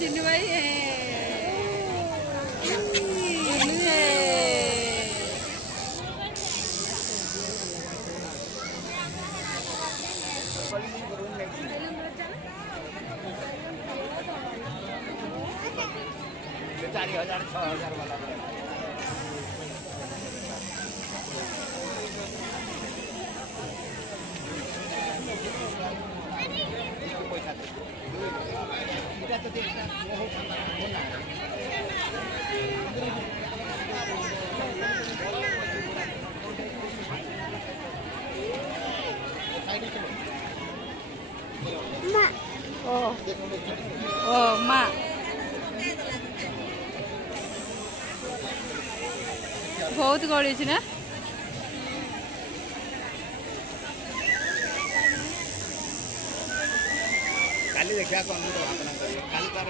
चिन्नू भाई चार हजार 6,000 वाला माँ बहुत गड़ी ना काली देखा कौन काली तार